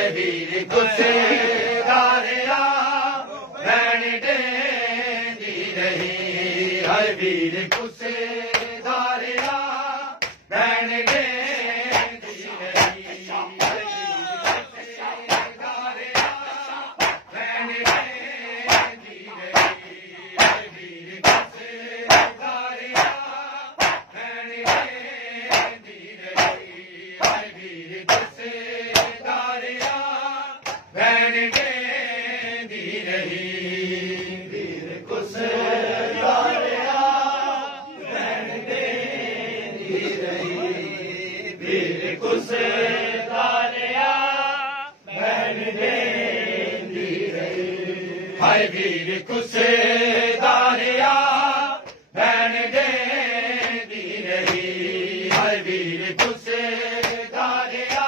हाय वीर गुस्से दारिया भैन देंदी रही हाय वीर गुस्से दारिया भैन देंदी रही हाय वीर गुस्से दारिया भैन देंदी रही हाय वीर गुस्से दारिया भैन देंदी रही वीर गुस्से दारिया भैन देंदी रही वीर गुस्से दारिया भैन देंदी रही हाय वीर गुस्से दारिया भैन देंदी रही हाय वीर गुस्से दारिया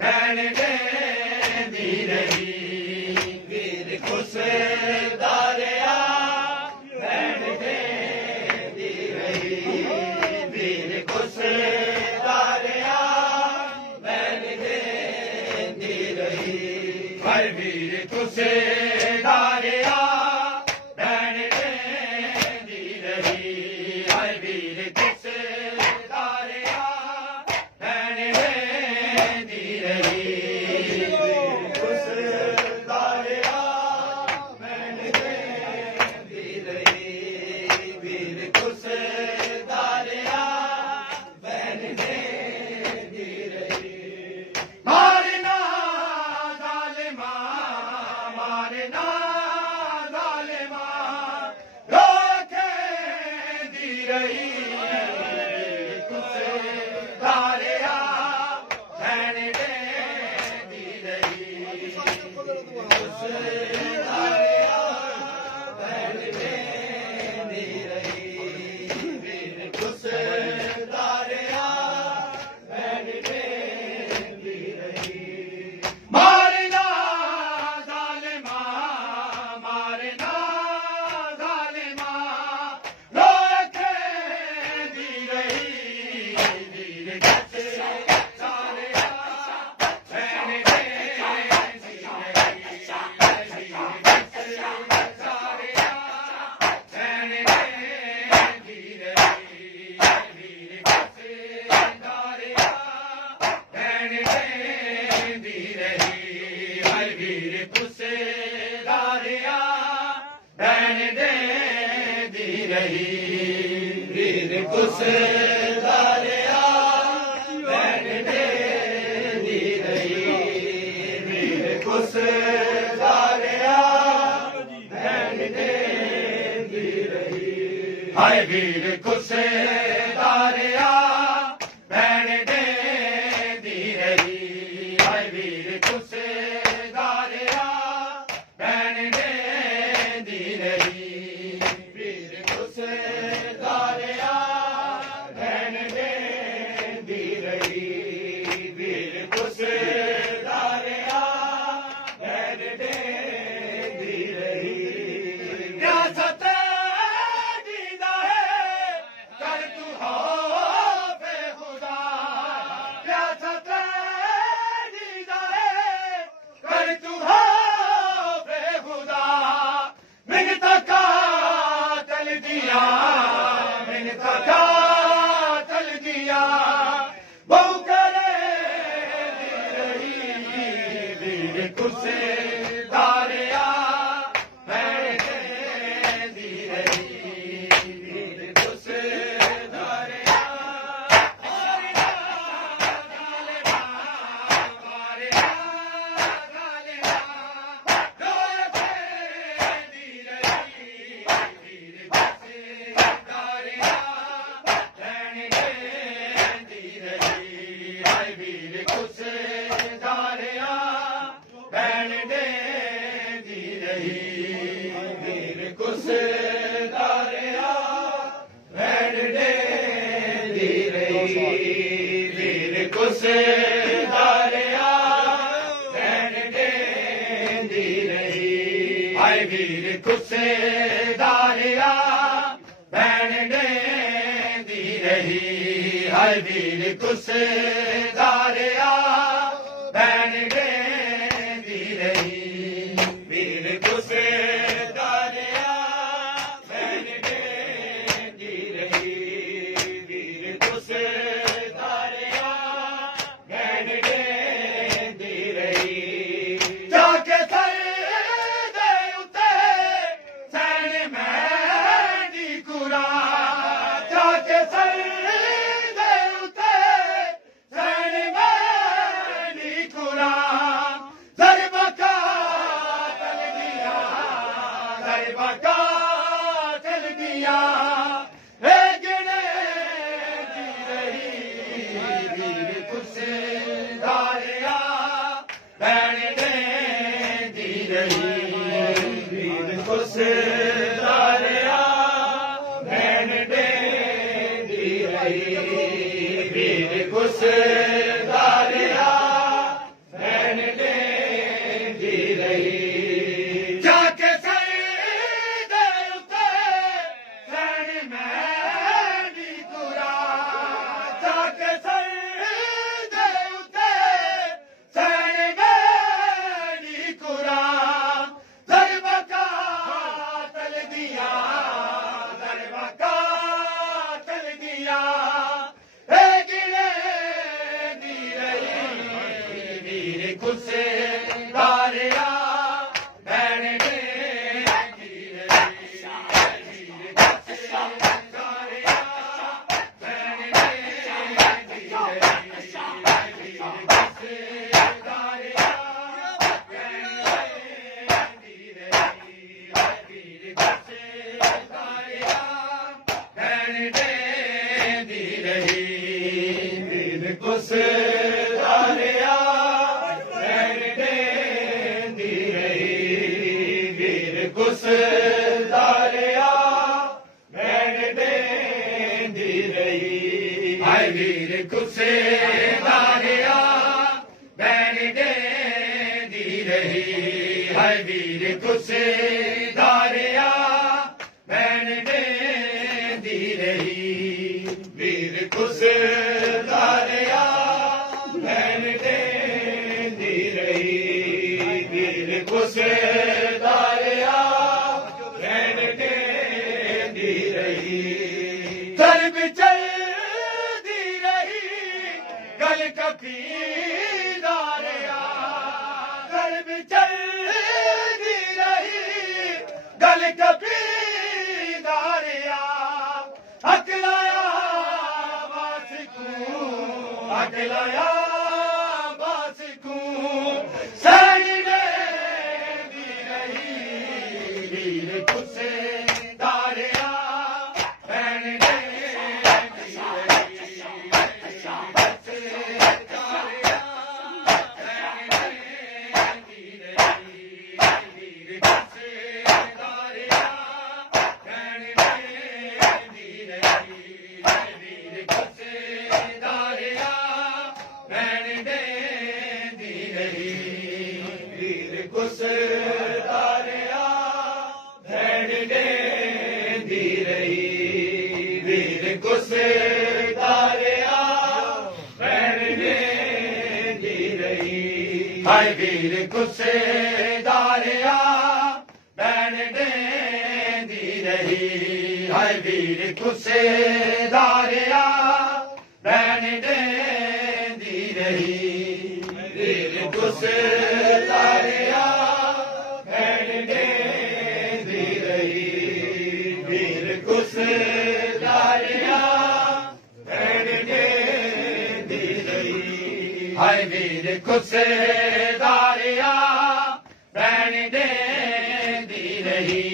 भैन देंदी रही वीर गुस्से दारिया भैन देंदी रही वीर गुस्से दारिया भैन देंदी रही हाय वीर गुस्से दारिया भैन देंदी रही हाय वीर गुस्से दारिया भैन देंदी रही वीर गुस्से दारिया भैन देंदी रही वीर गुस्से दारिया भैन देंदी रही मारना जालिमा मारना जालिमा रोकेंदी रही वीर गुस्से दारिया भैन देंदी रही गुस्से दारिया भैन देंदी रही वीर गुस्से दारिया भैन देंदी रही मारना जालिमा मारना जालिमा रोकेंदी रही वीर गुस्से दारिया भैन देंदी रही वीर गुस्से दारिया भैन देंदी रही वीर गुस्से दारिया भैन देंदी रही हाय वीर गुस्से दारिया भैन देंदी रही वीर गुस्से दारिया भैन देंदी रही वीर गुस्से दारिया भैन देंदी रही हाय वीर गुस्से दारिया भैन देंदी रही हाय वीर गुस्से दारिया भैन देंदी रही वीर गुस्से दारिया भैन देंदी रही वीर गुस्से दारिया भैन देंदी रही रियासत दीदा है कर तू हो बेखुदा रियासत दीदा है कर तू हो बेखुदा मिन्नत का तल दिया मिन्नत का तल दिया बहु करे दी रही वीर गुस्से दारिया भैन देंदी रही वीर गुस्से दारिया मारना जालिमा मारना जालिमा रोकेंदी रही वीर गुस्से दारिया भैन देंदी रही हाय वीर गुस्से दारिया भैन देंदी रही वीर गुस्से दारिया भैन देंदी रही वीर गुस्से दारिया भैन देंदी रही हाय वीर गुस्से दारिया भैन देंदी रही हाय वीर गुस्से दारिया भैन देंदी भैन देंदी रही वीर कुस दारिया भैन देंदी रही वीर कुस दारिया भैन देंदी रही जाके कुस दारिया भैन देंदी रही वीर कुस दारिया भैन देंदी रही वीर कुस दारिया भैन देंदी रही वीर कुस दारिया भैन देंदी रही वीर कुस दारिया कुस दारिया भैन देंदी रही हाय वीर कुस दारिया भैन देंदी रही हाय वीर कुस दारिया भैन देंदी रही वीर कुस दारिया भैन देंदी रही वीर कुस दारिया भैन देंदी रही चल बिचलदी रही गल कपी दारिया चल बिचलदी रही गल कपी दारिया अकलाया बासिकू अकलाया बासिकू सारी वीर कुस दारिया भैन देंदी रही कुस दारिया भैन देंदी रही वीर कुस दारिया भैन देंदी रही वीर कुस दारिया भैन देंदी रही वीर कुस दारिया भैन देंदी रही वीर कुस दारिया भैन देंदी रही हाय वीर कुस दारिया भैन देंदी रही हाय वीर कुस दारिया भैन देंदी रही वीर कुस दारिया भैन देंदी रही वीर कुस दारिया भैन देंदी रही हाय वीर कुस दारिया भैन देंदी रही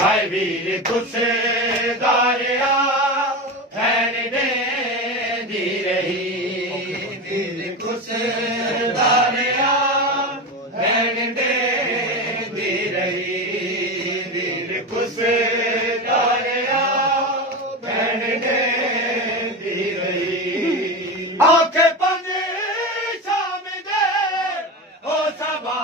हाय वीर कुस दारिया भैन देंदी रही वीर कुस दारिया भैन देंदी रही वीर कुस दारिया भैन देंदी रही आंखें बंद शाम दे ओ सबा